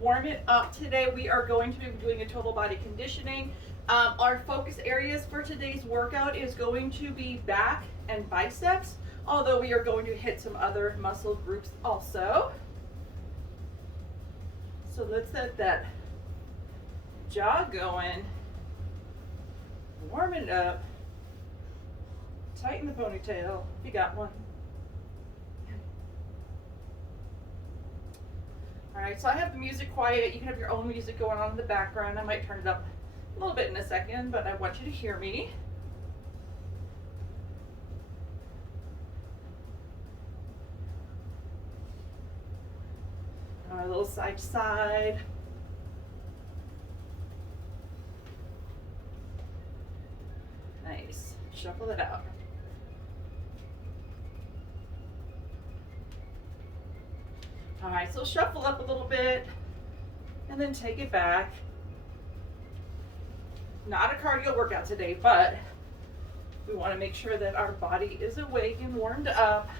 warm it up today, we are going to be doing a total body conditioning. Our focus areas for today's workout is going to be back and biceps, although we are going to hit some other muscle groups also. So let's get that jaw going, warm it up, tighten the ponytail if you got one. All right, so I have the music quiet. You can have your own music going on in the background. I might turn it up a little bit in a second, but I want you to hear me. A little side to side. Nice. Shuffle it out. All right, so shuffle up a little bit and then take it back. Not a cardio workout today, but we want to make sure that our body is awake and warmed up.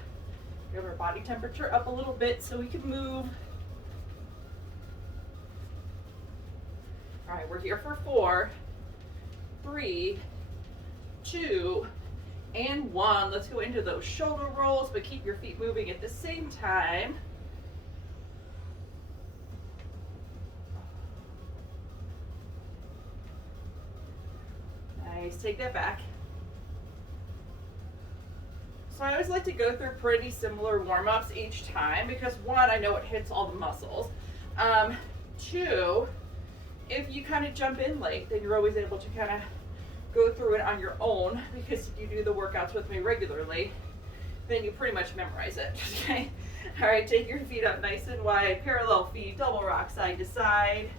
We have our body temperature up a little bit so we can move. All right, we're here for 4, 3, 2, and 1. Let's go into those shoulder rolls, but keep your feet moving at the same time. Nice, take that back. So I always like to go through pretty similar warm-ups each time because 1, I know it hits all the muscles. 2, if you kind of jump in late, then you're always able to kind of go through it on your own, because if you do the workouts with me regularly, then you pretty much memorize it, okay? All right, take your feet up nice and wide, parallel feet, double rock side to side.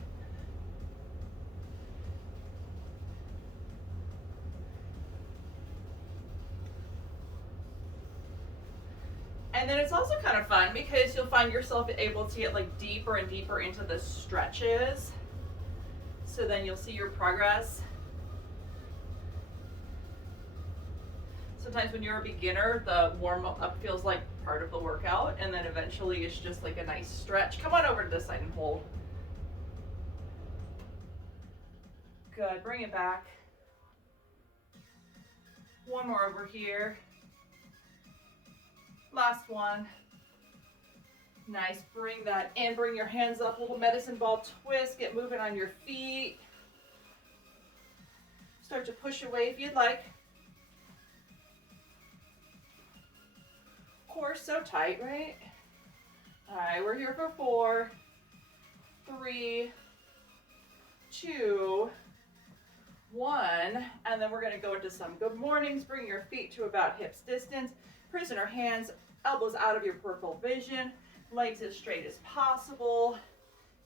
And then it's also kind of fun because you'll find yourself able to get like deeper and deeper into the stretches. So then you'll see your progress. Sometimes when you're a beginner, the warm up feels like part of the workout, and then eventually it's just like a nice stretch. Come on over to this side and hold. Good, bring it back. One more over here. Last one. Nice, bring that in, bring your hands up, little medicine ball twist, get moving on your feet. Start to push away if you'd like. Core so tight, right? All right, we're here for 4, 3, 2, 1, and then we're gonna go into some good mornings. Bring your feet to about hips distance. Prisoner hands, elbows out of your peripheral vision, legs as straight as possible.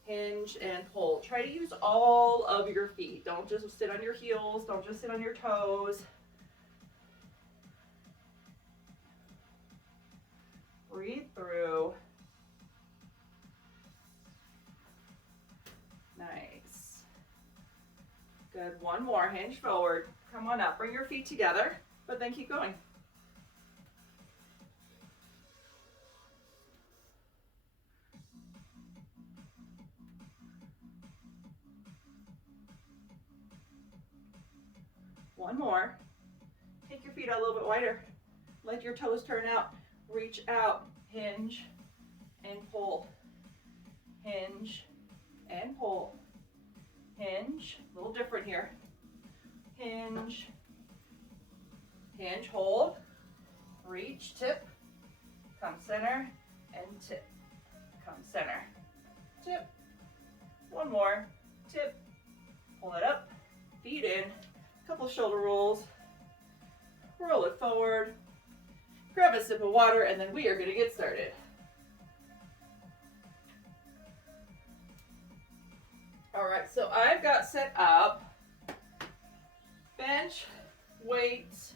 Hinge and pull. Try to use all of your feet. Don't just sit on your heels. Don't just sit on your toes. Breathe through. Nice. Good. One more. Hinge forward. Come on up. Bring your feet together, but then keep going. One more. Take your feet out a little bit wider. Let your toes turn out. Reach out. Hinge and pull. Hinge and pull. Hinge. A little different here. Hinge. Hinge, hold. Reach, tip. Come center and tip. Come center. Tip. One more. Tip. Pull it up. Feet in. Couple shoulder rolls, roll it forward, grab a sip of water, and then we are going to get started. All right, so I've got set up bench, weights.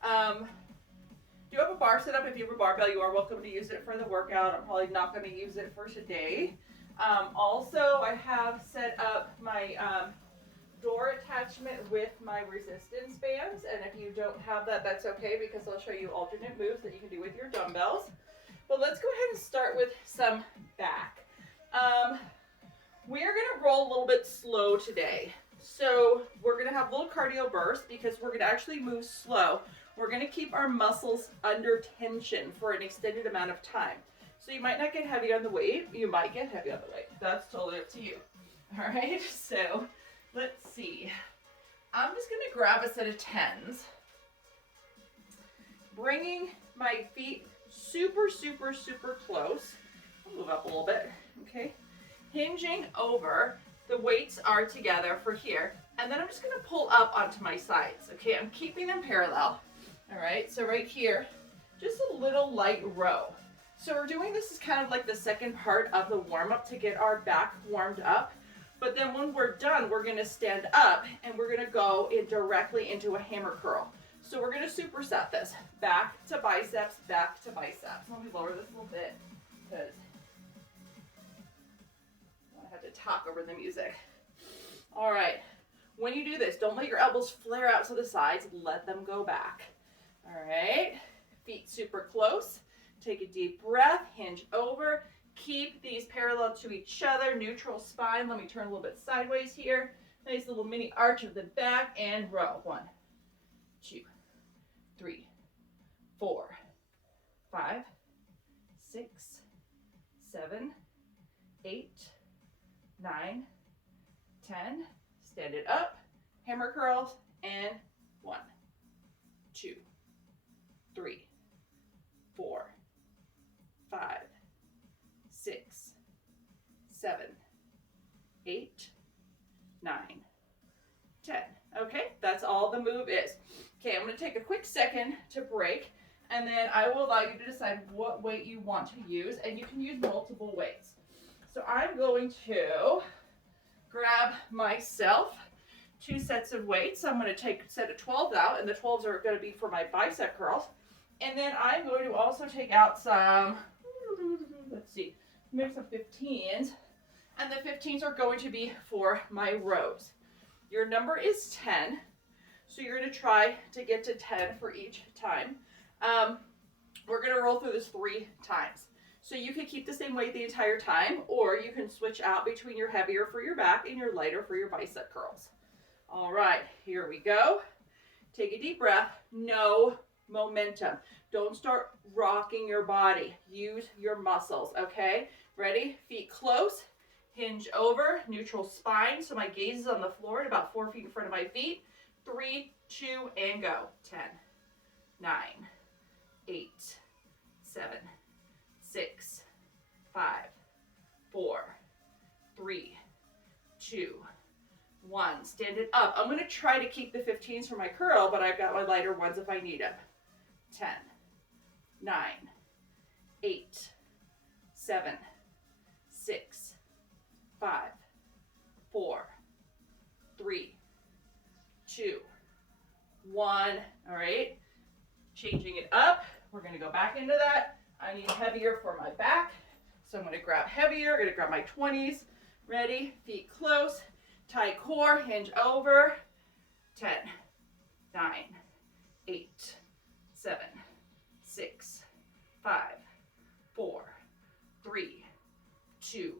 Do you have a bar set up? If you have a barbell, you are welcome to use it for the workout. I'm probably not going to use it for today. Also, I have set up my door attachment with my resistance bands, and if you don't have that, that's okay, because I'll show you alternate moves that you can do with your dumbbells. But let's go ahead and start with some back. We're gonna roll a little bit slow today. So we're gonna have a little cardio burst because we're gonna actually move slow. We're gonna keep our muscles under tension for an extended amount of time. So you might not get heavy on the weight, you might get heavy on the weight. That's totally up to you. All right, so let's see. I'm just gonna grab a set of 10s, bringing my feet super, super, super close. I'll move up a little bit, okay? Hinging over, the weights are together for here, and then I'm just gonna pull up onto my sides, okay? I'm keeping them parallel, all right? So right here, just a little light row. So we're doing this as kind of like the second part of the warm-up to get our back warmed up. But then when we're done, we're gonna stand up and we're gonna go in directly into a hammer curl. So we're gonna superset this. Back to biceps, back to biceps. Let me lower this a little bit because I have to talk over the music. All right, when you do this, don't let your elbows flare out to the sides, let them go back. All right, feet super close. Take a deep breath, hinge over, keep these parallel to each other, neutral spine. Let me turn a little bit sideways here. Nice little mini arch of the back and row. 1, 2, 3, 4, 5, 6, 7, 8, 9, 10. Stand it up, hammer curls, and 1, 2, 3, 4, 5, 6, 7, 8, 9, 10. Okay, that's all the move is. Okay, I'm going to take a quick second to break, and then I will allow you to decide what weight you want to use, and you can use multiple weights. So I'm going to grab myself 2 sets of weights. I'm going to take a set of 12 out, and the 12s are going to be for my bicep curls. And then I'm going to also take out some, let's see, maybe some 15s. And the 15s are going to be for my rows. Your number is 10. So you're going to try to get to 10 for each time. We're going to roll through this 3 times. So you can keep the same weight the entire time, or you can switch out between your heavier for your back and your lighter for your bicep curls. All right, here we go. Take a deep breath. No momentum. Don't start rocking your body. Use your muscles, okay? Ready? Feet close. Hinge over. Neutral spine. So my gaze is on the floor at about 4 feet in front of my feet. 3, 2, and go. 10, 9, 8, 7, 6, 5, 4, 3, 2, 1. Stand it up. I'm going to try to keep the 15s for my curl, but I've got my lighter ones if I need them. 10, 9, 8, 7, 6, 5, 4, 3, 2, 1. All right. Changing it up. We're going to go back into that. I need heavier for my back. So I'm going to grab heavier. I'm going to grab my 20s. Ready? Feet close. Tight core. Hinge over. 10, 9, 8, 7, 6, 5, 4, 3, 2,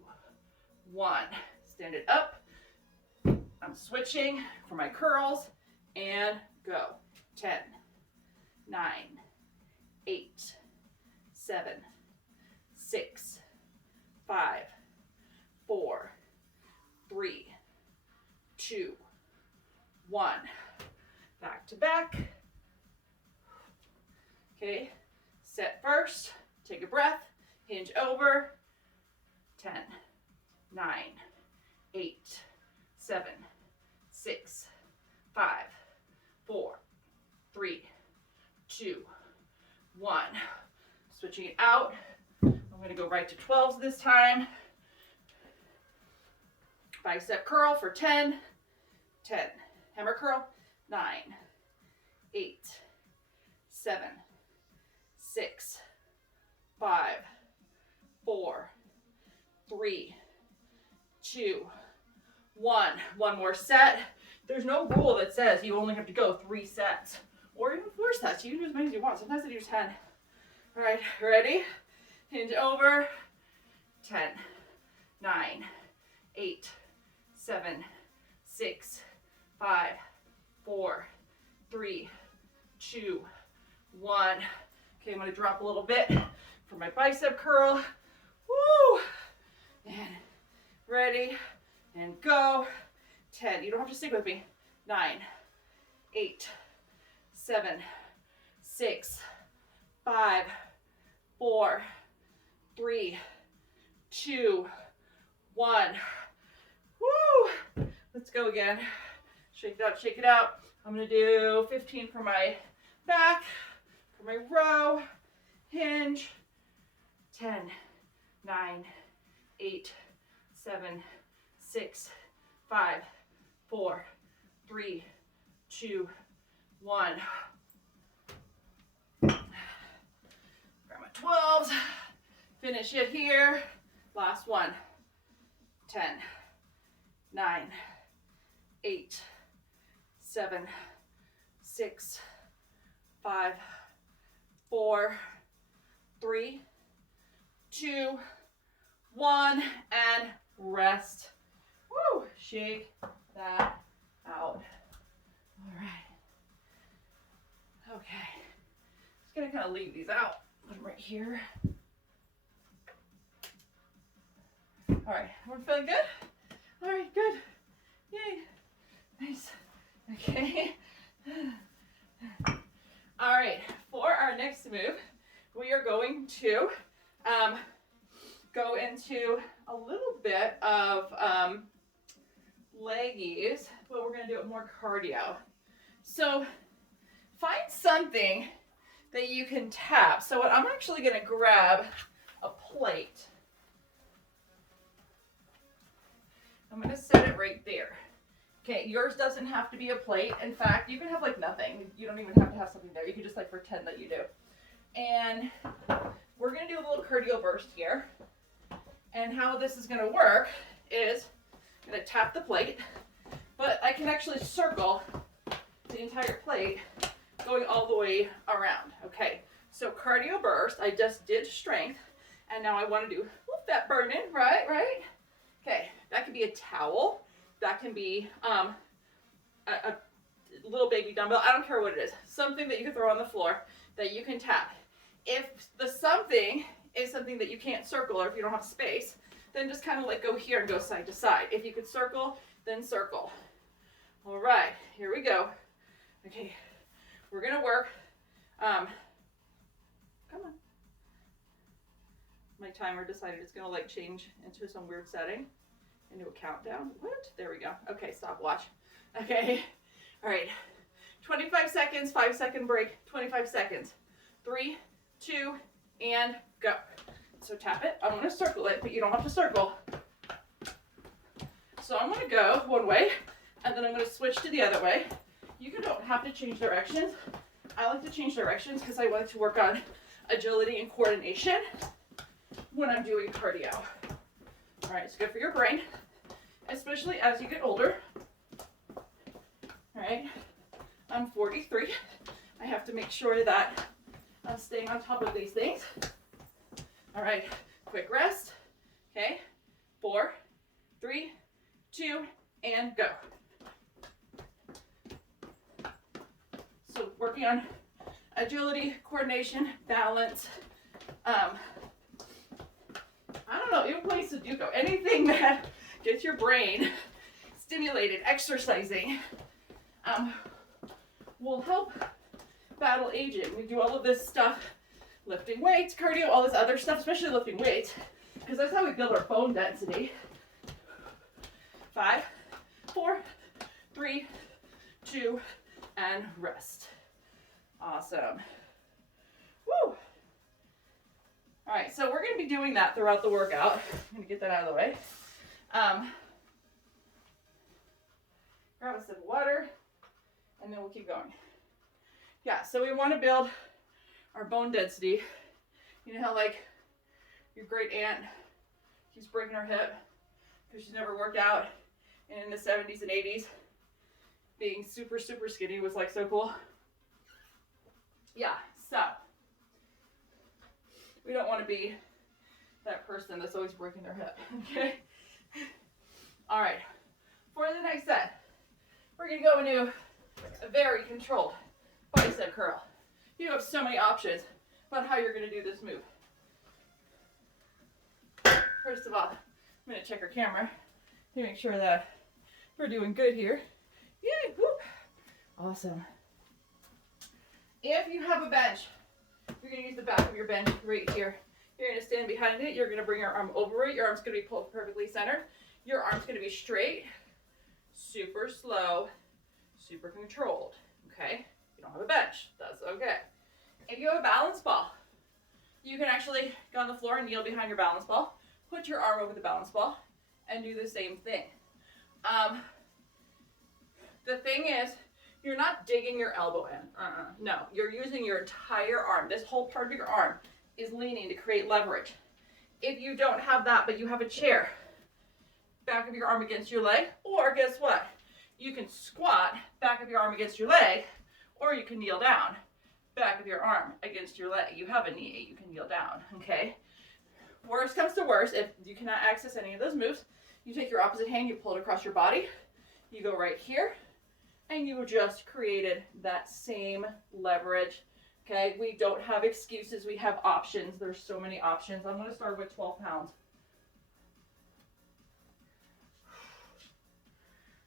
1. Stand it up. I'm switching for my curls and go. 10, 9, 8, 7, 6, 5, 4, 3, 2, 1. Back to back. Okay, set first. Take a breath. Hinge over. 10, 9, 8, 7, 6, 5, 4, 3, 2, 1. Switching it out. I'm going to go right to 12s this time. Bicep curl for 10. 10. Hammer curl. 9, 8, 7, 6, 5, 4, 3, 2, 1. One more set. There's no rule that says you only have to go 3 sets or even 4 sets. You can do as many as you want. Sometimes I do 10. All right, ready? Hinge over. 10, 9, 8, 7, 6, 5, 4, 3, 2, 1. Okay, I'm gonna drop a little bit for my bicep curl. Woo! And ready, and go. 10, you don't have to stick with me. 9, 8, 7, 6, 5, 4, 3, 2, 1. Woo! Let's go again. Shake it out, shake it out. I'm gonna do 15 for my back, for my row, hinge. 10, 9, 8, 7, 6, 5, 4, 3, 2, 1. Grab my 12s. Finish it here. Last one. 10, 9, 8, 7, 6, 5, 4, 3, 2, 1, and rest. Woo! Shake that out. All right. Okay. Just gonna kind of leave these out. Put them right here. All right. Everyone feeling good? All right. Good. Yay. Nice. Okay. All right. For our next move, we are going to go into a little bit of leggies, but we're going to do it more cardio. So find something that you can tap. So what I'm actually going to grab a plate. I'm going to set it right there. Okay, yours doesn't have to be a plate. In fact, you can have like nothing. You don't even have to have something there. You can just like pretend that you do. And we're going to do a little cardio burst here. And how this is going to work is I'm going to tap the plate, but I can actually circle the entire plate going all the way around. Okay, so cardio burst, I just did strength, and now I want to do that burning, right? Okay, that can be a towel, that can be a little baby dumbbell, I don't care what it is, something that you can throw on the floor that you can tap. If the something is something that you can't circle, or if you don't have space, then just kind of like go here and go side to side. If you could circle, then circle. All right, here we go. Okay, we're gonna work. Come on. My timer decided it's gonna like change into some weird setting, into a countdown. What? There we go. Okay, stopwatch. Okay, all right. 25 seconds, 5-second break, 25 seconds. 3, 2, and go. So tap it. I'm going to circle it, but you don't have to circle. So I'm going to go one way, and then I'm going to switch to the other way. You don't have to change directions. I like to change directions because I like to work on agility and coordination when I'm doing cardio. All right, it's good for your brain, especially as you get older. All right, I'm 43. I have to make sure that I'm staying on top of these things. All right, quick rest. Okay, 4, 3, 2, and go. So working on agility, coordination, balance. I don't know, even play Sudoku. Anything that gets your brain stimulated, exercising, will help battle aging. We do all of this stuff, lifting weights, cardio, all this other stuff, especially lifting weights, because that's how we build our bone density. 5, 4, 3, 2, and rest. Awesome. Woo! All right, so we're going to be doing that throughout the workout. I'm going to get that out of the way. Grab a sip of water, and then we'll keep going. Yeah, so we want to build our bone density. You know how like your great aunt keeps breaking her hip because she's never worked out, and in the 70s and 80s being super skinny was like so cool. Yeah, so we don't want to be that person that's always breaking their hip. Okay, go into a very controlled bicep curl. You have so many options about how you're going to do this move. First of all, I'm going to check our camera to make sure that we're doing good here. Yay! Whoop. Awesome. If you have a bench, you're going to use the back of your bench right here. You're going to stand behind it. You're going to bring your arm over it. Your arm's going to be pulled perfectly centered. Your arm's going to be straight, super slow, super controlled. Okay? You don't have a bench. That's okay. If you have a balance ball, you can actually go on the floor and kneel behind your balance ball. Put your arm over the balance ball and do the same thing. The thing is, you're not digging your elbow in. No, you're using your entire arm. This whole part of your arm is leaning to create leverage. If you don't have that, but you have a chair, back of your arm against your leg, or guess what? You can squat, back of your arm against your leg, or you can kneel down, back of your arm against your leg. You have a knee, you can kneel down, okay? Worst comes to worst, if you cannot access any of those moves, you take your opposite hand, you pull it across your body, you go right here, and you just created that same leverage. Okay, we don't have excuses, we have options. There's so many options. I'm going to start with 12 pounds.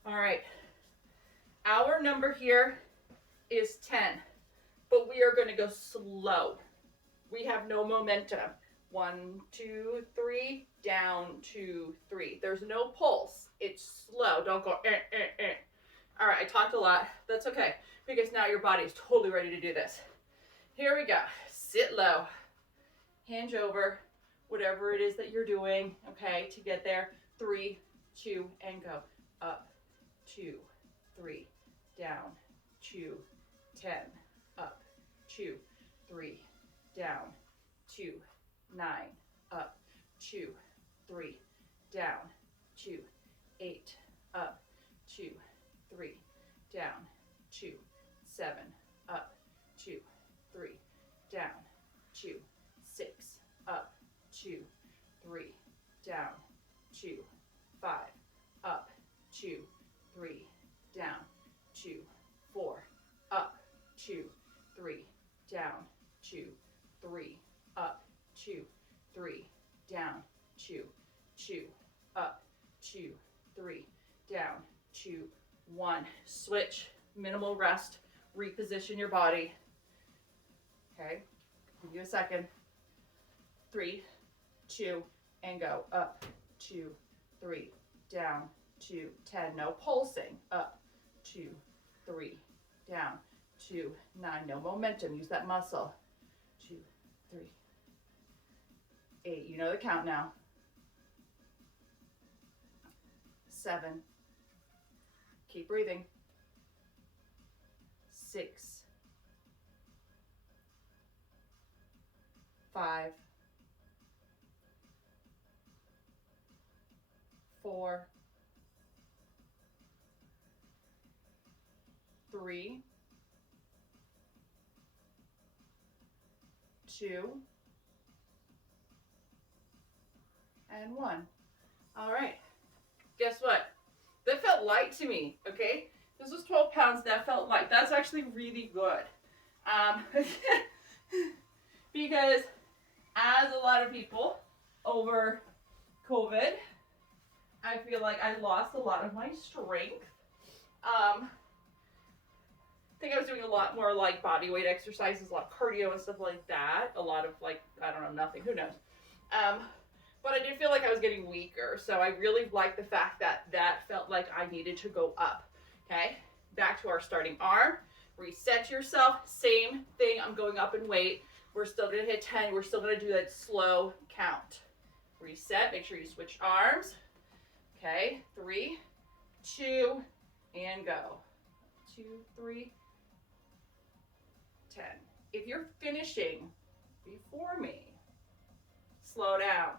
All right, our number here is 10, but we are going to go slow. We have no momentum. 1, 2, 3, down, 2, 3. There's no pulse. It's slow. Don't go, All right, I talked a lot. That's okay, because now your body is totally ready to do this. Here we go. Sit low. Hinge over. Whatever it is that you're doing, okay, to get there. 3, 2, and go. Up, 2, 3, down, 2, 10, up, 2, 3, down, 2, 9, up, 2, 3, down, 2, 8, up, 2, 3, down, 2, 7, up, 2, 3, down, 2, 6, up, 2, 3, down, 2, 5, up, 2, 3, down, 2, 4, up, 2, 3, down, 2, 3, up, 2, 3, down, 2, 2, up, 2, 3, down, 2, 1. Switch, minimal rest, reposition your body. Okay, give you a second. 3, 2, and go. Up, 2, 3, down, 2, 10. No pulsing. Up, 2, 3, down, 2, 9. No momentum. Use that muscle. 2, 3, 8. You know the count now. 7. Keep breathing. 6, 5, 4, 3, 2, and 1. All right. Guess what? That felt light to me, okay? This was 12 pounds. That felt light. That's actually really good. Because as a lot of people over COVID, I feel like I lost a lot of my strength. I think I was doing a lot more like body weight exercises, a lot of cardio and stuff like that. A lot of like, I don't know, nothing, who knows. But I did feel like I was getting weaker. So I really liked the fact that that felt like I needed to go up. Okay, back to our starting arm. Reset yourself, same thing. I'm going up in weight. We're still gonna hit 10. We're still gonna do that slow count. Reset, make sure you switch arms. Okay, 3, 2, and go. 2, 3, 10. If you're finishing before me, slow down.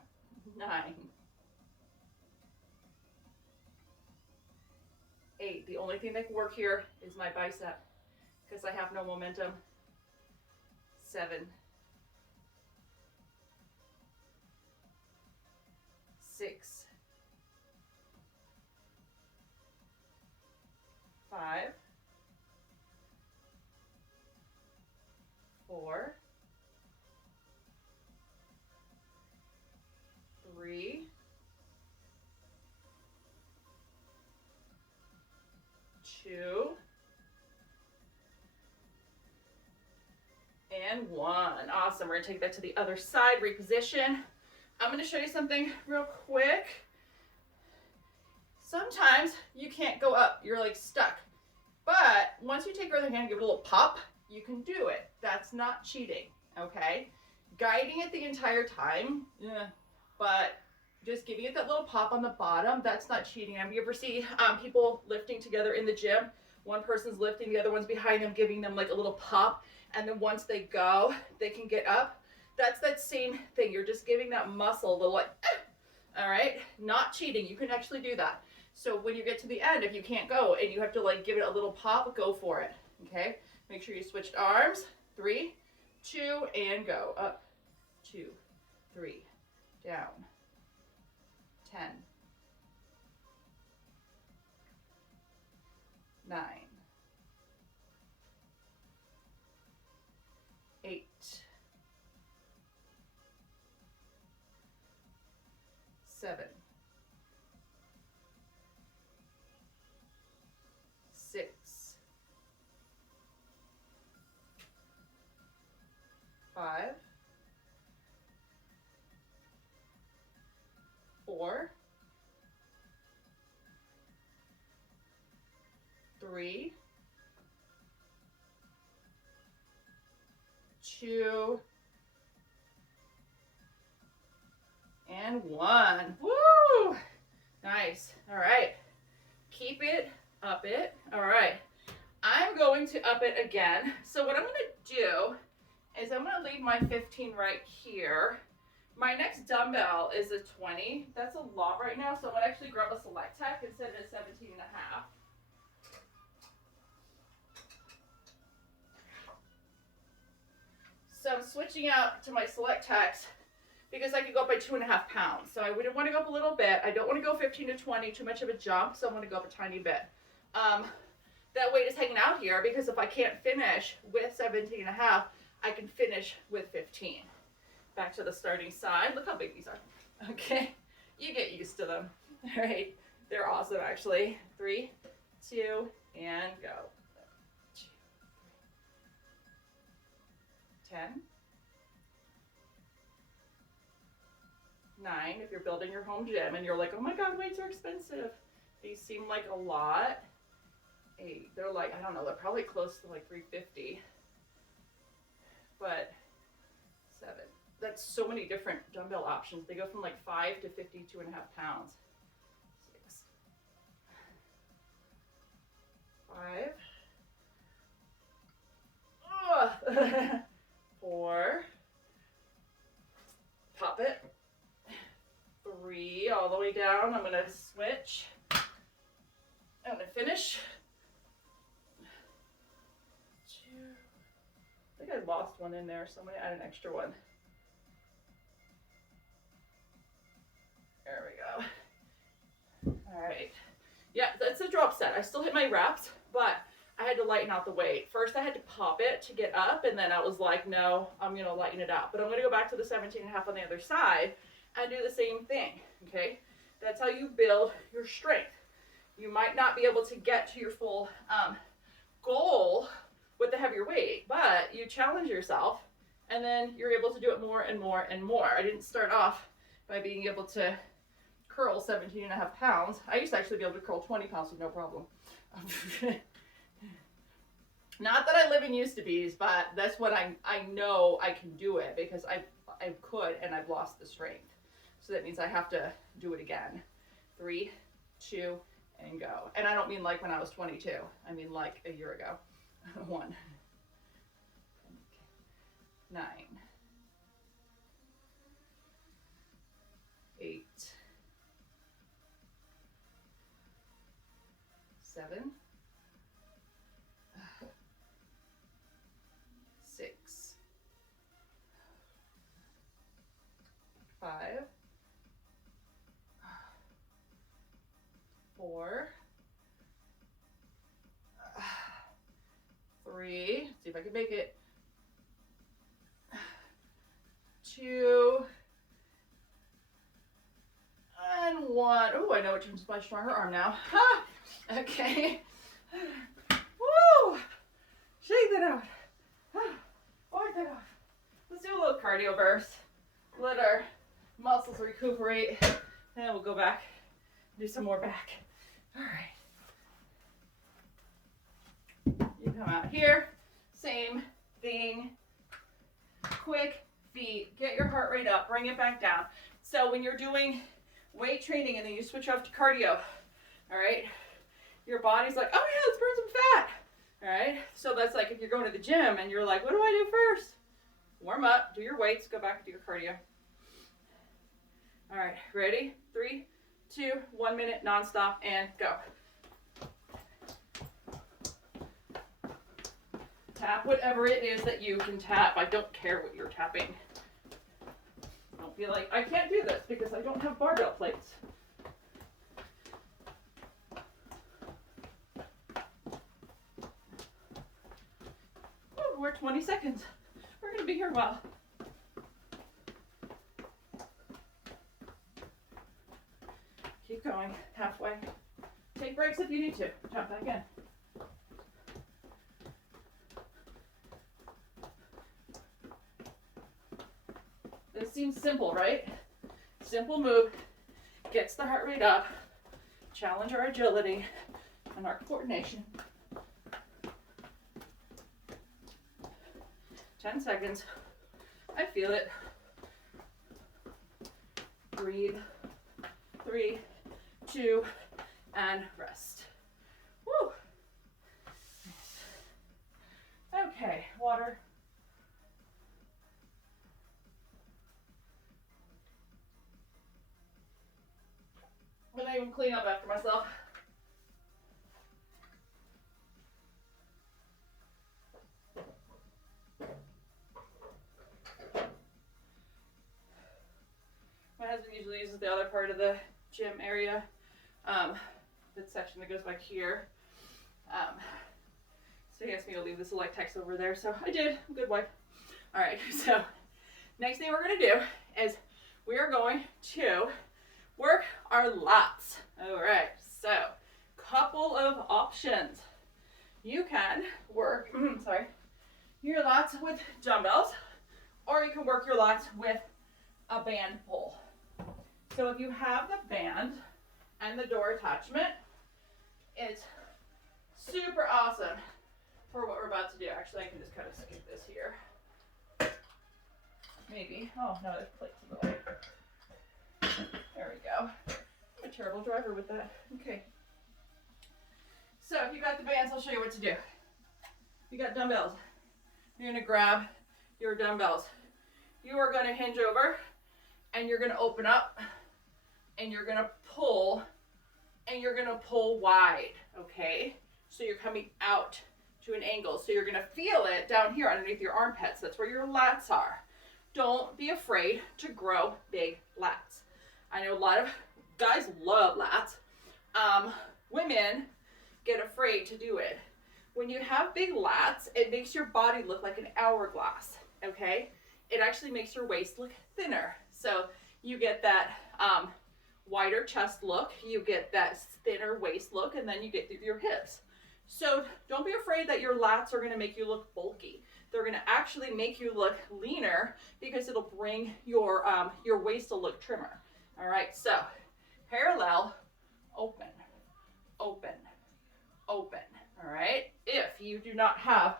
9, 8. The only thing that can work here is my bicep because I have no momentum. 7, 6, 5, 2, and 1. Awesome. We're going to take that to the other side, reposition. I'm going to show you something real quick. Sometimes you can't go up. You're like stuck. But once you take your other hand and give it a little pop, you can do it. That's not cheating, okay? Guiding it the entire time, yeah, but just giving it that little pop on the bottom, that's not cheating. Have you ever see people lifting together in the gym? One person's lifting, the other one's behind them, giving them like a little pop, and then once they go, they can get up. That's that same thing. You're just giving that muscle a little like, all right? Not cheating. You can actually do that. So when you get to the end, if you can't go and you have to like give it a little pop, go for it, okay? Make sure you switched arms. 3, 2, and go. Up, 2, 3, down, 10, 9, 8, 7, 6, 5, 4, 3, 2, and 1. Woo! Nice. All right. Keep it, up it. All right. I'm going to up it again. So what I'm going to do is I'm going to leave my 15 right here. My next dumbbell is a 20. That's a lot right now, so I'm going to actually grab a Select Tech instead of a 17 and a half. So I'm switching out to my Select Techs because I could go up by 2.5 pounds. So I would want to go up a little bit. I don't want to go 15 to 20, too much of a jump, so I'm going to go up a tiny bit. That weight is hanging out here because if I can't finish with 17 and a half, I can finish with 15. Back to the starting side. Look how big these are. Okay, you get used to them. All right, they're awesome actually. 3, 2, and go. 2, 3. 10, 9. If you're building your home gym and you're like, oh my God, weights are expensive. These seem like a lot. 8. They're like, I don't know, they're probably close to like 350. But 7. That's so many different dumbbell options. They go from like 5 to 52.5 pounds. 6, 5. 4. Pop it. 3, all the way down. I'm gonna switch. I'm gonna finish. 2. I think I lost one in there, so I'm gonna add an extra one. There we go. All right. Yeah, that's a drop set. I still hit my reps, but I had to lighten out the weight. First, I had to pop it to get up, and then I was like, no, I'm going to lighten it out. But I'm going to go back to the 17 and a half on the other side and do the same thing, okay? That's how you build your strength. You might not be able to get to your full goal with the heavier weight, but you challenge yourself, and then you're able to do it more and more and more. I didn't start off by being able to curl 17 and a half pounds. I used to actually be able to curl 20 pounds with no problem. Not that I live in used to be's, but that's what I know I can do it because I could, and I've lost the strength. So that means I have to do it again. 3, 2, and go. And I don't mean like when I was 22. I mean like a year ago. 1, 9, 8, 7, 6, 5, 4, 3. See if I can make it. 2, and 1. Oh, I know which one's my stronger arm now. Ha! Okay. Woo! Shake that out. Work that off. Let's do a little cardio burst. Let our muscles recuperate. And then we'll go back, do some more back. All right. You come out here. Same thing. Quick feet. Get your heart rate up. Bring it back down. So when you're doing weight training and then you switch off to cardio, all right, your body's like, oh yeah, let's burn some fat. All right, so that's like if you're going to the gym and you're like, what do I do first? Warm up, do your weights, go back and do your cardio. All right, ready? 3, 2, 1 minute, nonstop, and go. Tap whatever it is that you can tap. I don't care what you're tapping. Don't be like, I can't do this because I don't have barbell plates. Ooh, we're 20 seconds. We're going to be here a while. Keep going, halfway. Take breaks if you need to. Jump back in. This seems simple, right? Simple move, gets the heart rate up, challenge our agility and our coordination. 10 seconds. I feel it. Breathe. 3, 2, and rest. Woo! Okay, water. I'm gonna even clean up after myself. My husband usually uses the other part of the gym area, that section that goes back here. So he asked me to leave the select text over there, so I did. I'm a good wife. All right, so next thing we're gonna do is we are going to work our lats. All right, so couple of options. You can work, your lats with dumbbells, or you can work your lats with a band pull. So if you have the band and the door attachment, it's super awesome for what we're about to do. Actually, I can just kind of skip this here. Maybe. Oh, no, there's plates in the way. There we go. I'm a terrible driver with that. Okay. So if you got the bands, I'll show you what to do. You got dumbbells. You're going to grab your dumbbells. You are going to hinge over, and you're going to open up, and you're going to pull, and you're going to pull wide, okay? So you're coming out to an angle. So you're going to feel it down here underneath your armpits. That's where your lats are. Don't be afraid to grow big lats. I know a lot of guys love lats. Women get afraid to do it. When you have big lats, it makes your body look like an hourglass, okay? It actually makes your waist look thinner. So you get that wider chest look, you get that thinner waist look, and then you get your hips. So don't be afraid that your lats are gonna make you look bulky. They're gonna actually make you look leaner because it'll bring your waist to look trimmer. All right, so parallel, open, open, open. All right, if you do not have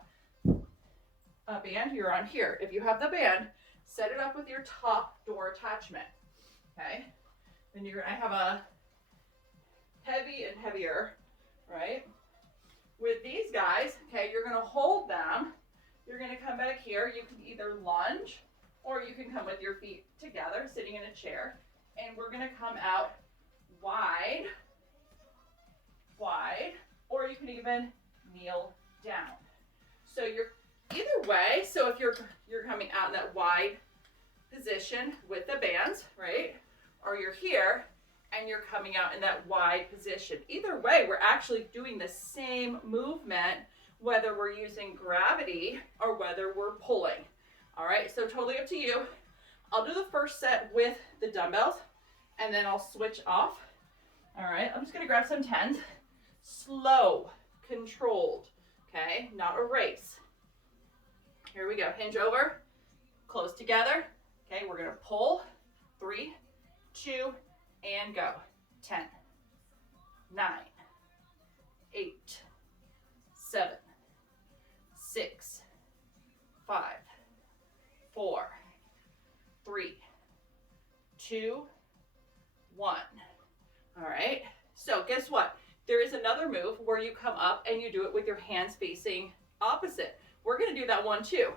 a band, you're on here. If you have the band, set it up with your top door attachment, okay? Then you're gonna have a heavy and heavier, right? With these guys, okay, you're gonna hold them. You're gonna come back here. You can either lunge or you can come with your feet together, sitting in a chair. And we're gonna come out wide, wide, or you can even kneel down. So you're either way. So if you're coming out in that wide position with the bands, right? Or you're here and you're coming out in that wide position. Either way, we're actually doing the same movement, whether we're using gravity or whether we're pulling. All right, so totally up to you. I'll do the first set with the dumbbells and then I'll switch off. All right, I'm just gonna grab some 10s. Slow, controlled, okay? Not a race. Here we go. Hinge over, close together. Okay, we're gonna pull. 3, 2, and go. 10, 9, 8, 7, 6, 5, 4, 3, 2, 1. All right, so guess what? There is another move where you come up and you do it with your hands facing opposite. We're gonna do that one too.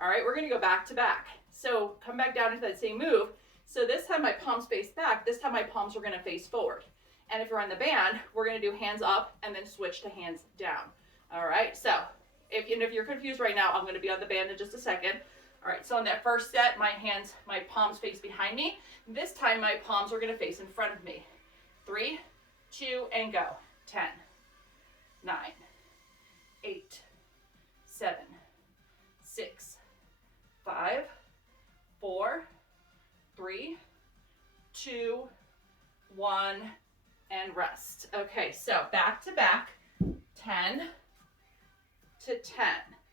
All right, we're gonna go back to back. So come back down into that same move. So this time my palms face back, this time my palms are gonna face forward. And if you're on the band, we're gonna do hands up and then switch to hands down. All right, so if you're confused right now, I'm gonna be on the band in just a second. All right, so on that first set, my palms face behind me. This time my palms are gonna face in front of me. 3, 2, and go. 10, 9, 8, 7, 6, 5, 4, 3, 2, 1, and rest. Okay, so back to back, 10 to 10.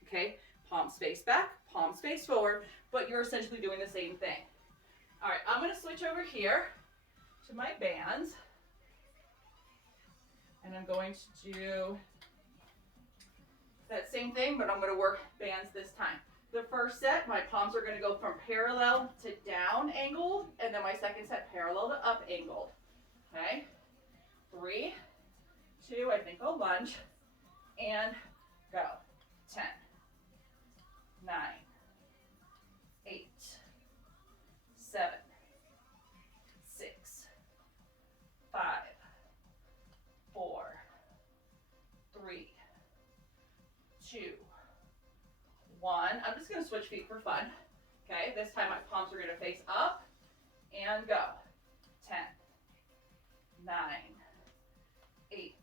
Okay, palms face back, palms face forward, but you're essentially doing the same thing. All right, I'm gonna switch over here to my bands. And I'm going to do that same thing, but I'm going to work bands this time. The first set, my palms are going to go from parallel to down angled, and then my second set parallel to up angled. Okay? 3, 2, I think I'll lunge, and go. 10, 9, 8, 7, 6, 5, 4, 3, 2, 1. I'm just going to switch feet for fun. Okay, this time my palms are going to face up and go. 10, 9, 8,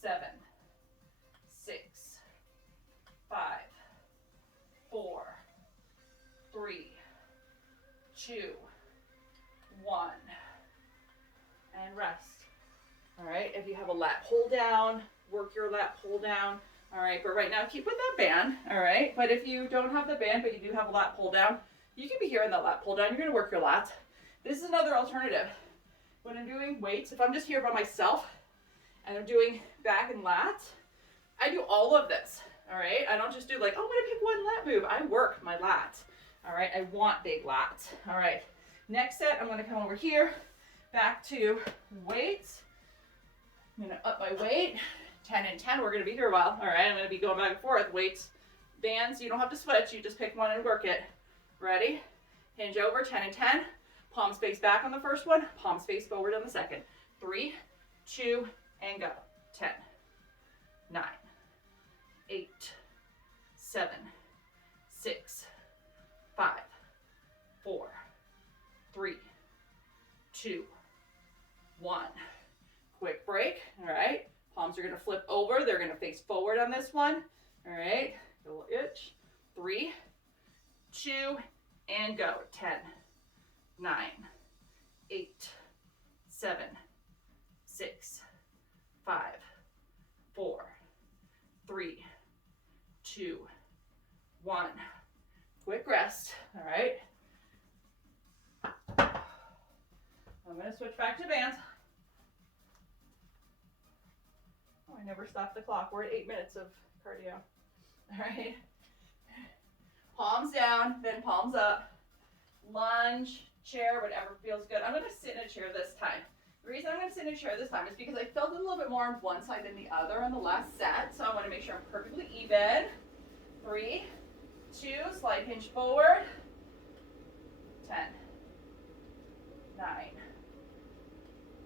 7, 6, 5, 4, 3, 2, 1, and rest. All right, if you have a lat pull down, work your lat pull down. All right, but right now keep with that band, all right? But if you don't have the band, but you do have a lat pull down, you can be here in that lat pull down. You're gonna work your lats. This is another alternative. When I'm doing weights, if I'm just here by myself and I'm doing back and lat, I do all of this, all right? I don't just do like, oh, I'm gonna pick one lat move. I work my lat, all right? I want big lats, all right? Next set, I'm gonna come over here, back to weights. I'm gonna up my weight, 10 and 10, we're gonna be here a while. All right, I'm gonna be going back and forth. Weights, bands, you don't have to switch, you just pick one and work it. Ready? Hinge over, 10 and 10. Palms face back on the first one, palms face forward on the second. 3, 2, and go. 10, 9, 8, 7, 6, 5, 4, 3, 2, 1. Quick break, all right? Palms are gonna flip over, they're gonna face forward on this one, all right? A little itch. 3, 2, and go. 10, 9, 8, 7, 6, 5, 4, 3, 2, 1. Quick rest, all right? I'm gonna switch back to bands. Oh, I never stopped the clock. We're at 8 minutes of cardio. All right. Palms down, then palms up. Lunge, chair, whatever feels good. I'm gonna sit in a chair this time. The reason I'm gonna sit in a chair this time is because I felt it a little bit more on one side than the other on the last set. So I wanna make sure I'm perfectly even. 3, 2, slide hinge forward. 10, 9,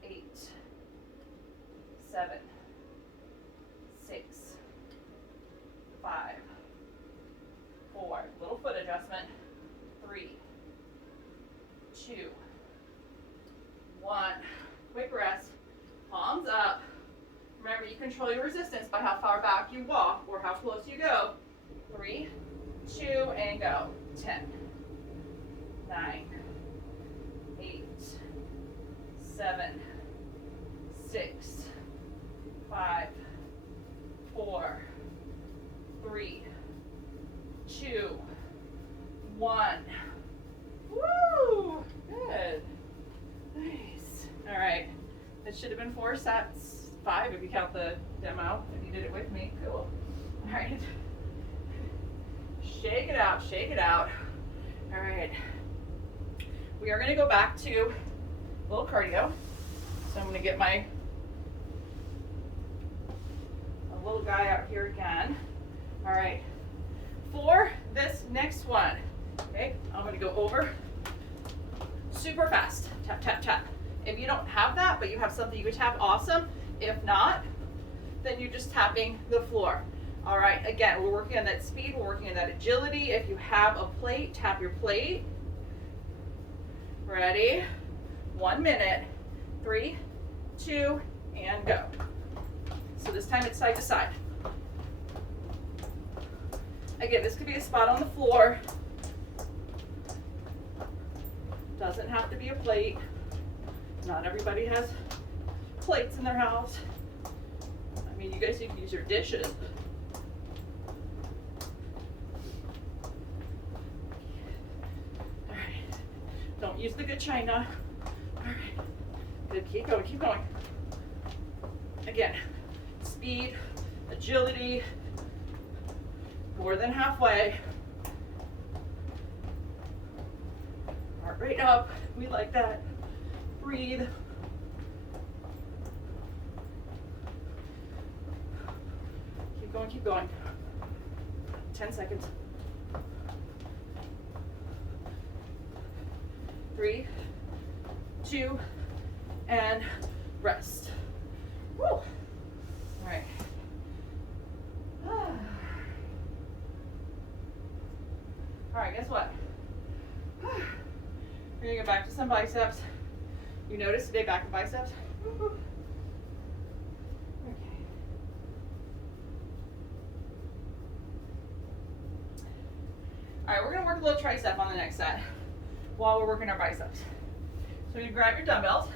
8, 7, 6, 5, 4, little foot adjustment. 3, 2, 1. Quick rest. Palms up. Remember, you control your resistance by how far back you walk or how close you go. 3, 2, and go. 10, 9, 8, 7, 6, 5, 4, 3, 2, 1. Woo! Good. Nice. All right. That should have been 4 sets. 5 if you count the demo, if you did it with me. Cool. All right. Shake it out, shake it out. All right. We are going to go back to a little cardio. So I'm going to get my little guy out here again. All right. For this next one, okay, I'm going to go over super fast. Tap, tap, tap. If you don't have that, but you have something you could tap, awesome. If not, then you're just tapping the floor. All right, again, we're working on that speed, we're working on that agility. If you have a plate, tap your plate. Ready? 1 minute. 3, 2, and go. So this time it's side to side. Again, this could be a spot on the floor. Doesn't have to be a plate. Not everybody has plates in their house. I mean, you guys can use your dishes. All right. Don't use the good china. All right. Good. Keep going. Keep going. Again, speed, agility. More than halfway. Heart rate up. We like that. Breathe. Keep going, keep going. 10 seconds. 3, 2, and rest. Woo! All right. All right, guess what? We're gonna go back to some biceps. You notice today back to biceps? Okay. All right, we're gonna work a little tricep on the next set while we're working our biceps. So you're gonna grab your dumbbells.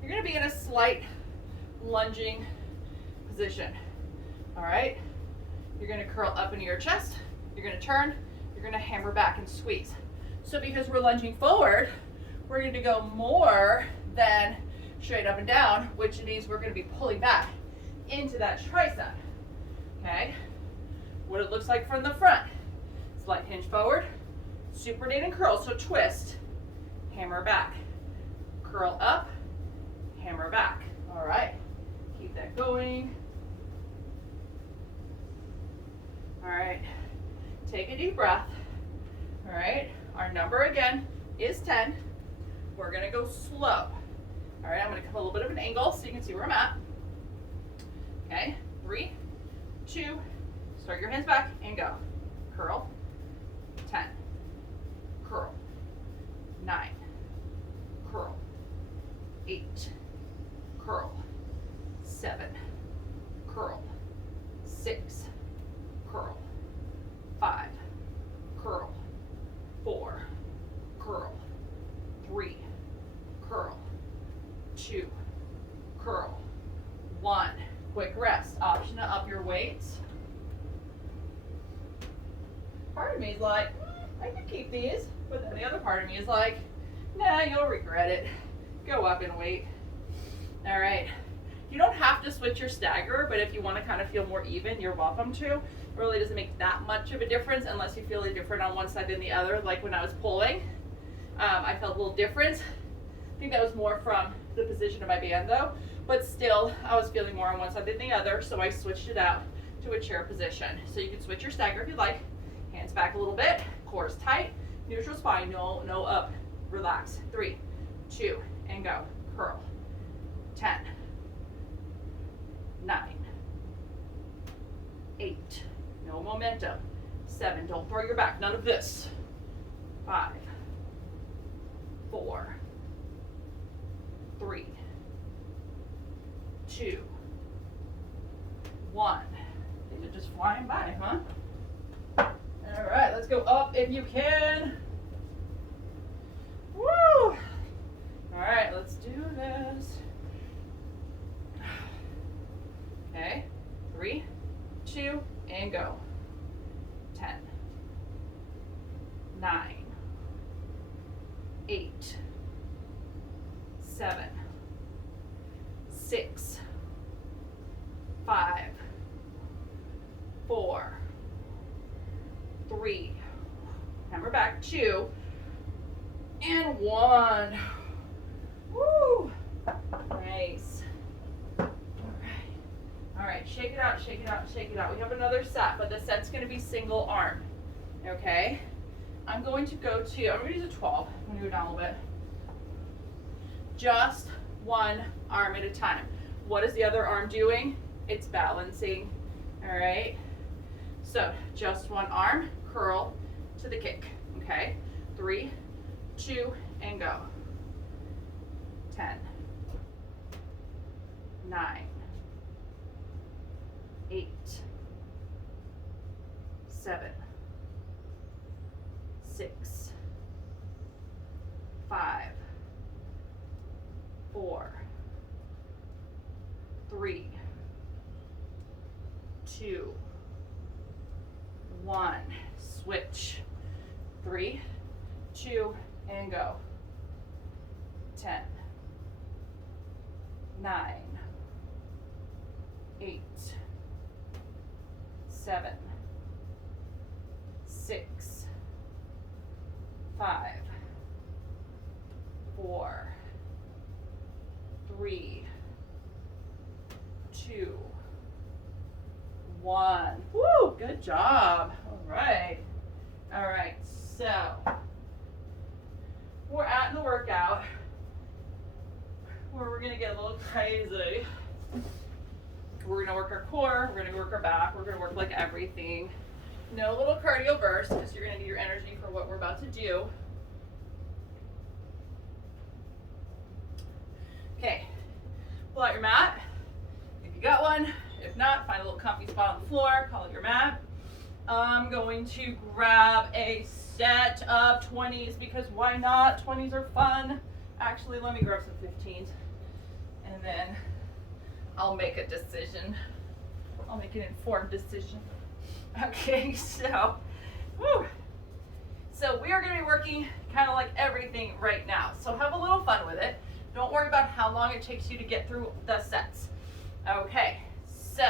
You're gonna be in a slight lunging position. All right? You're gonna curl up into your chest. You're gonna turn. You're gonna hammer back and squeeze. So because we're lunging forward, we're gonna go more than straight up and down, which means we're gonna be pulling back into that tricep. Okay? What it looks like from the front. Slight hinge forward, supinate and curl. So twist, hammer back, curl up, hammer back. All right, keep that going. All right, take a deep breath. All right, our number again is 10. We're gonna go slow. All right, I'm gonna come a little bit of an angle so you can see where I'm at. Okay, 3, 2, start your hands back and go. Curl, 10, curl, 9, curl, 8, curl, 7, curl, 6, curl, 5, curl, 4, curl, 3, curl, 2, curl, 1. Quick rest. Option to up your weights. Part of me is like, I can keep these, but then the other part of me is like, nah, you'll regret it. Go up and wait. All right. You don't have to switch your stagger, but if you want to kind of feel more even, you're welcome to. It really doesn't make that much of a difference unless you feel a different on one side than the other. Like when I was pulling, I felt a little different. I think that was more from the position of my band though, but still I was feeling more on one side than the other, so I switched it out to a chair position. So you can switch your stagger if you like. Hands back a little bit, core is tight, neutral spine, no up, relax. 3, 2, and go. Curl. 10, 9, 8, no momentum. 7, don't throw your back, none of this. 5, 4, 3, 2, 1. These are just flying by, huh? All right, let's go up if you can. Woo! All right, let's do this. 7, 6, 5, 4, 3, hammer back, 2, and 1. Woo! Nice. All right, shake it out, shake it out, shake it out. We have another set, but the set's gonna be single arm, okay? I'm going to go to, I'm gonna use a 12. I'm gonna go down a little bit. Just one arm at a time. What is the other arm doing? It's balancing, all right? So just one arm, curl to the kick, okay? 3, 2, and go. 10, 9, 8, 7, 6, 5, 4, 3, 2, 1. Switch. 3, 2, and go. 10, 9, 8, 7, 6, 5, 4, 3, 2, 1. Woo, good job. All right. All right, so we're at the workout where we're gonna get a little crazy. We're gonna work our core, we're gonna work our back, we're gonna work like everything. No little cardio burst because you're gonna need your energy for what we're about to do. Okay, pull out your mat if you got one. If not, find a little comfy spot on the floor, call it your mat. I'm going to grab a set of 20s because why not? 20s are fun. Actually, let me grab some 15s and then I'll make a decision. I'll make an informed decision. Okay, so, whew. So we are going to be working kind of like everything right now. So have a little fun with it. Don't worry about how long it takes you to get through the sets. Okay, so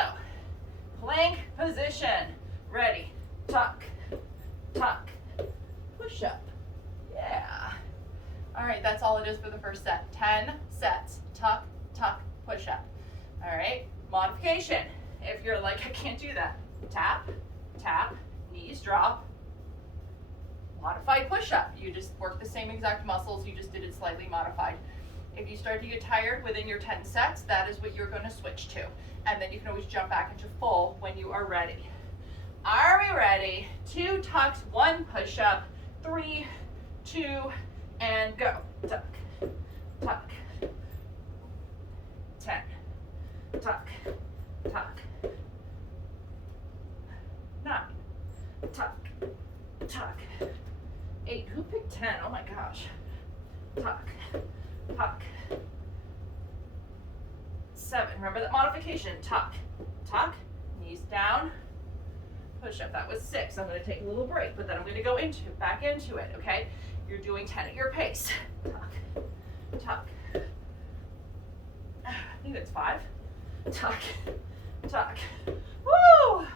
plank position. Ready, tuck, tuck, push up. Yeah. All right, that's all it is for the first set. 10 sets, tuck, tuck, push up. All right, modification. If you're like, I can't do that, tap, tap, knees drop, modified push-up. You just work the same exact muscles, you just did it slightly modified. If you start to get tired within your 10 sets, that is what you're gonna switch to. And then you can always jump back into full when you are ready. Are we ready? 2 tucks, 1 push-up, 3, 2, and go. Tuck, tuck, 10, tuck, tuck, 9, tuck, tuck, 8, who picked 10? Oh my gosh. Tuck, tuck, 7, remember that modification, tuck, tuck, knees down, push up. That was 6. I'm going to take a little break, but then I'm going to go back into it, okay? You're doing 10 at your pace. Tuck, tuck. I think that's 5. Tuck, tuck. Woo!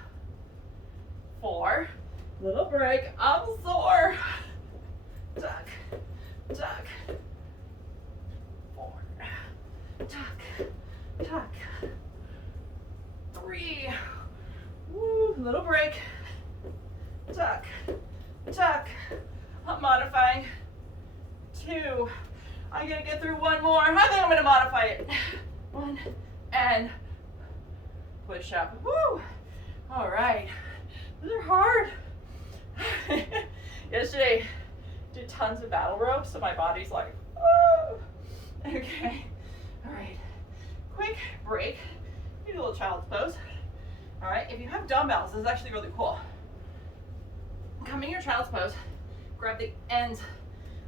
4. Little break. I'm sore. Tuck, tuck. 4. Tuck, tuck. 3. Woo, little break. Tuck, tuck. I'm modifying. 2. I'm gonna get through 1 more. I think I'm gonna modify it. 1 and push up. Woo! All right. These are hard. Yesterday, did tons of battle ropes, so my body's like, oh. Okay. All right. Quick break. You do a little child's pose. All right. If you have dumbbells, this is actually really cool. Come in your child's pose. Grab the ends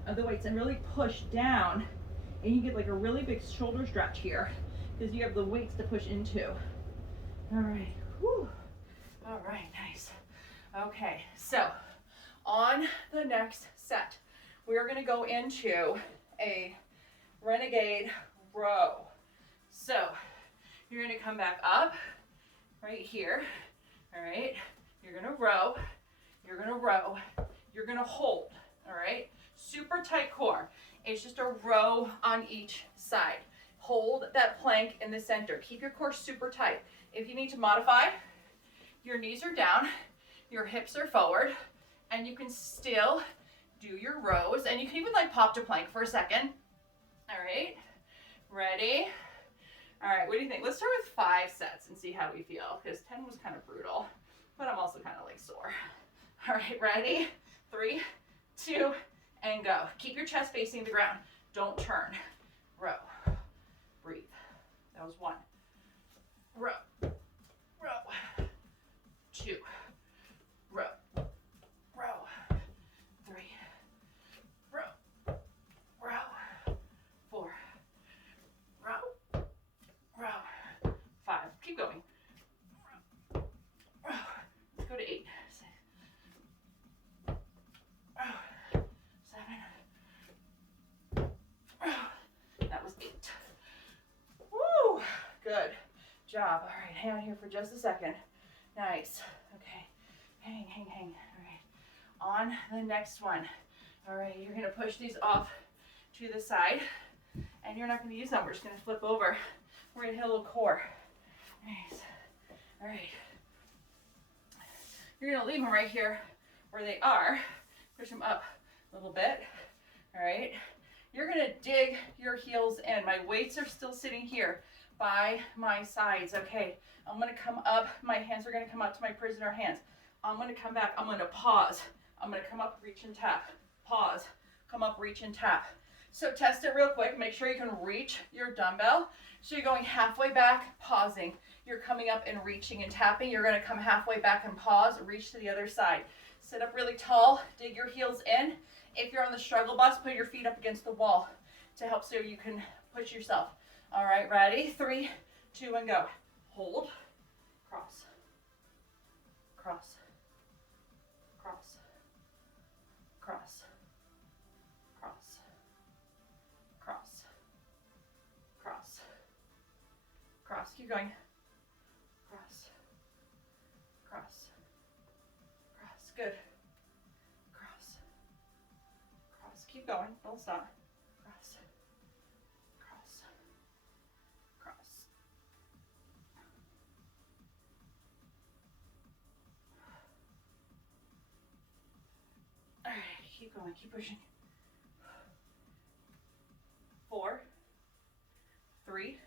of the weights and really push down, and you get like a really big shoulder stretch here because you have the weights to push into. All right. Whew. All right. Nice. Okay. So on the next set, we are going to go into a renegade row. So you're gonna come back up right here, all right? You're gonna row, you're gonna row, you're gonna hold, all right? Super tight core. It's just a row on each side. Hold that plank in the center. Keep your core super tight. If you need to modify, your knees are down, your hips are forward, and you can still do your rows, and you can even like pop to plank for a second. All right, ready? All right, what do you think? Let's start with 5 sets and see how we feel, because 10 was kind of brutal, but I'm also kind of like sore. All right, ready? 3, 2, and go. Keep your chest facing the ground. Don't turn. Row. Breathe. That was 1. Row. Row. 2. Row. Row. 3. Row. Row. 4. Row. Row. 5. Keep going. Row. Row. Let's go to 8. 6. Row. 7. Row. That was 8. Woo! Good job. All right, hang on here for just a second. Nice. Okay. Hang. All right. On the next one. All right, you're gonna push these off to the side, and you're not gonna use them. We're just gonna flip over. We're gonna hit a little core. Nice. All right. You're gonna leave them right here where they are. Push them up a little bit. All right. You're gonna dig your heels in. My weights are still sitting here by my sides. Okay. I'm gonna come up. My hands are gonna come up to my prisoner hands. I'm gonna come back. I'm gonna pause. I'm gonna come up, reach and tap. Pause. Come up, reach and tap. So test it real quick. Make sure you can reach your dumbbell. So you're going halfway back, pausing. You're coming up and reaching and tapping. You're gonna come halfway back and pause, reach to the other side. Sit up really tall, dig your heels in. If you're on the struggle bus, put your feet up against the wall to help so you can push yourself. All right, ready? 3, 2, and go. Hold, cross, cross, cross, cross, cross, cross, cross, cross. Keep going. Cross, cross, cross. Good. Cross, cross. Keep going. Don't stop. Cross, cross, cross. All right, keep going. Keep pushing. 4, 3,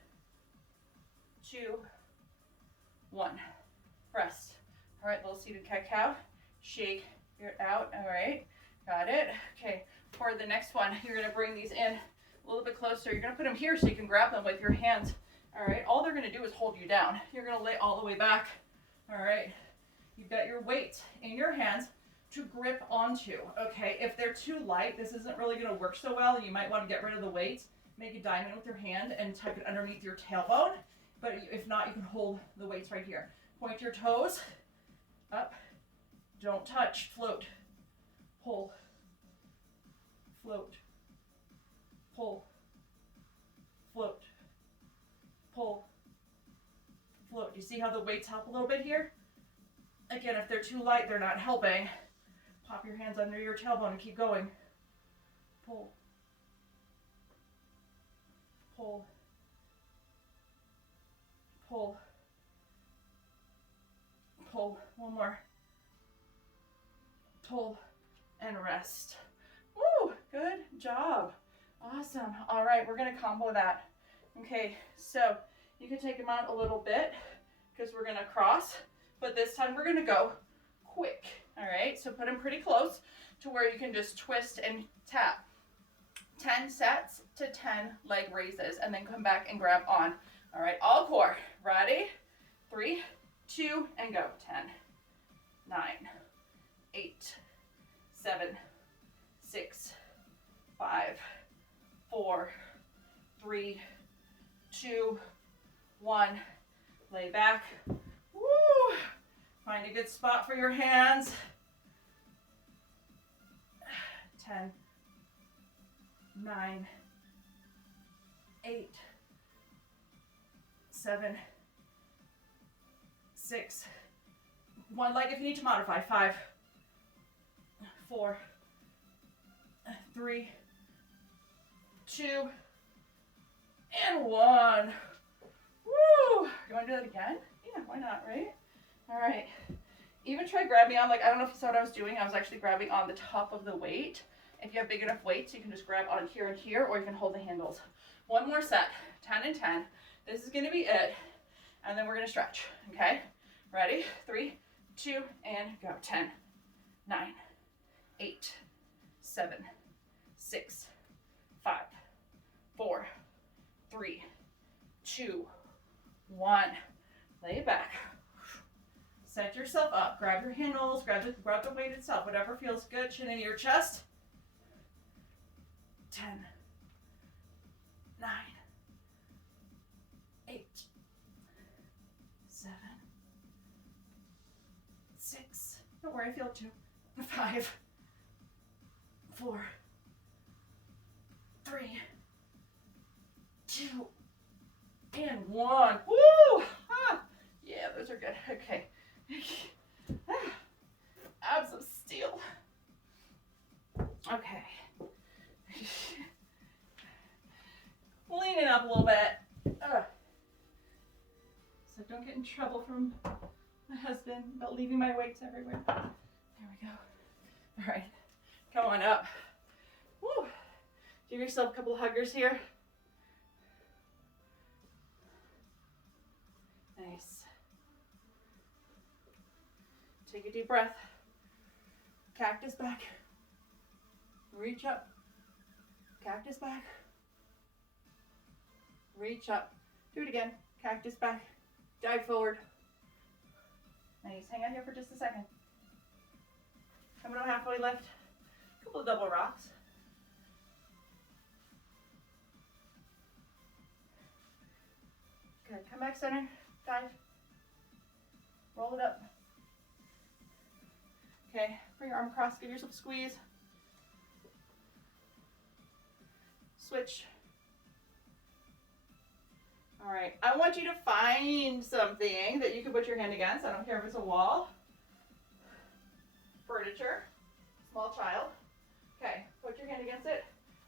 2, 1. Rest. All right, little seated cat-cow. Shake it out. All right, got it. Okay, for the next one, you're gonna bring these in a little bit closer. You're gonna put them here so you can grab them with your hands. All right, all they're gonna do is hold you down. You're gonna lay all the way back. All right, you've got your weight in your hands to grip onto. Okay, if they're too light, this isn't really gonna work so well. You might wanna get rid of the weight. Make a diamond with your hand and tuck it underneath your tailbone. But if not, you can hold the weights right here. Point your toes up. Don't touch. Float. Pull. Float. Pull. Float. Pull. Float. You see how the weights help a little bit here? Again, if they're too light, they're not helping. Pop your hands under your tailbone and keep going. Pull. Pull. Pull. Pull. One more. Pull and rest. Woo! Good job. Awesome. All right, we're gonna combo that. Okay, so you can take them out a little bit because we're gonna cross, but this time we're gonna go quick. All right, so put them pretty close to where you can just twist and tap. 10 sets to 10 leg raises, and then come back and grab on. All right, all core. Ready? 3, 2, and go. 10, 9, 8, 7, 6, 5, 4, 3, 2, 1. Lay back. Woo! Find a good spot for your hands. 10, 9, 7, 6, one leg if you need to modify, 5, 4, 3, 2, and 1. Woo! You want to do that again? Yeah, why not, right? All right. Even try grabbing on, like, I don't know if you saw what I was doing. I was actually grabbing on the top of the weight. If you have big enough weights, you can just grab on here and here, or you can hold the handles. One more set, 10 and 10. This is going to be it. And then we're going to stretch, okay? Ready? 3, 2, and go. 10, 9, 8, 7, 6, 5, 4, 3, 2, 1. Lay it back. Set yourself up. Grab your handles. Grab the weight itself. Whatever feels good. Chin into your chest. 10, 9, 8, 7, 6. Don't worry, I feel it too. 5, 4, 3, 2, and 1. Woo! Ah, yeah, those are good. Okay. Abs of steel. Okay. Lean it up a little bit. So don't get in trouble from my husband about leaving my weights everywhere. There we go. All right. Come on up. Woo. Give yourself a couple of huggers here. Nice. Take a deep breath. Cactus back. Reach up. Cactus back. Reach up. Do it again. Cactus back. Dive forward. Nice. Hang out here for just a second. Coming on halfway lift. A couple of double rocks. Good. Come back center. Dive. Roll it up. Okay. Bring your arm across. Give yourself a squeeze. Switch. All right. I want you to find something that you can put your hand against. I don't care if it's a wall, furniture, small child. Okay. Put your hand against it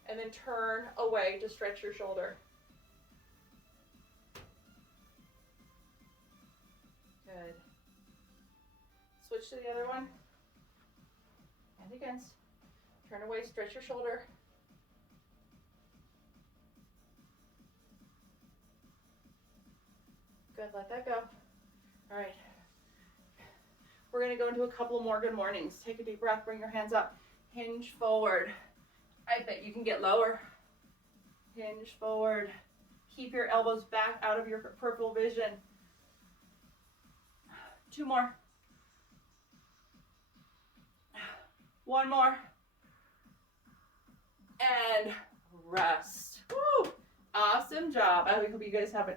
and then turn away to stretch your shoulder. Good. Switch to the other one. Hand against. Turn away, stretch your shoulder. Good, let that go. All right. We're gonna go into a couple more good mornings. Take a deep breath, bring your hands up. Hinge forward. I bet you can get lower. Hinge forward. Keep your elbows back out of your peripheral vision. 2 more. 1 more. And rest. Woo! Awesome job. I hope you guys have an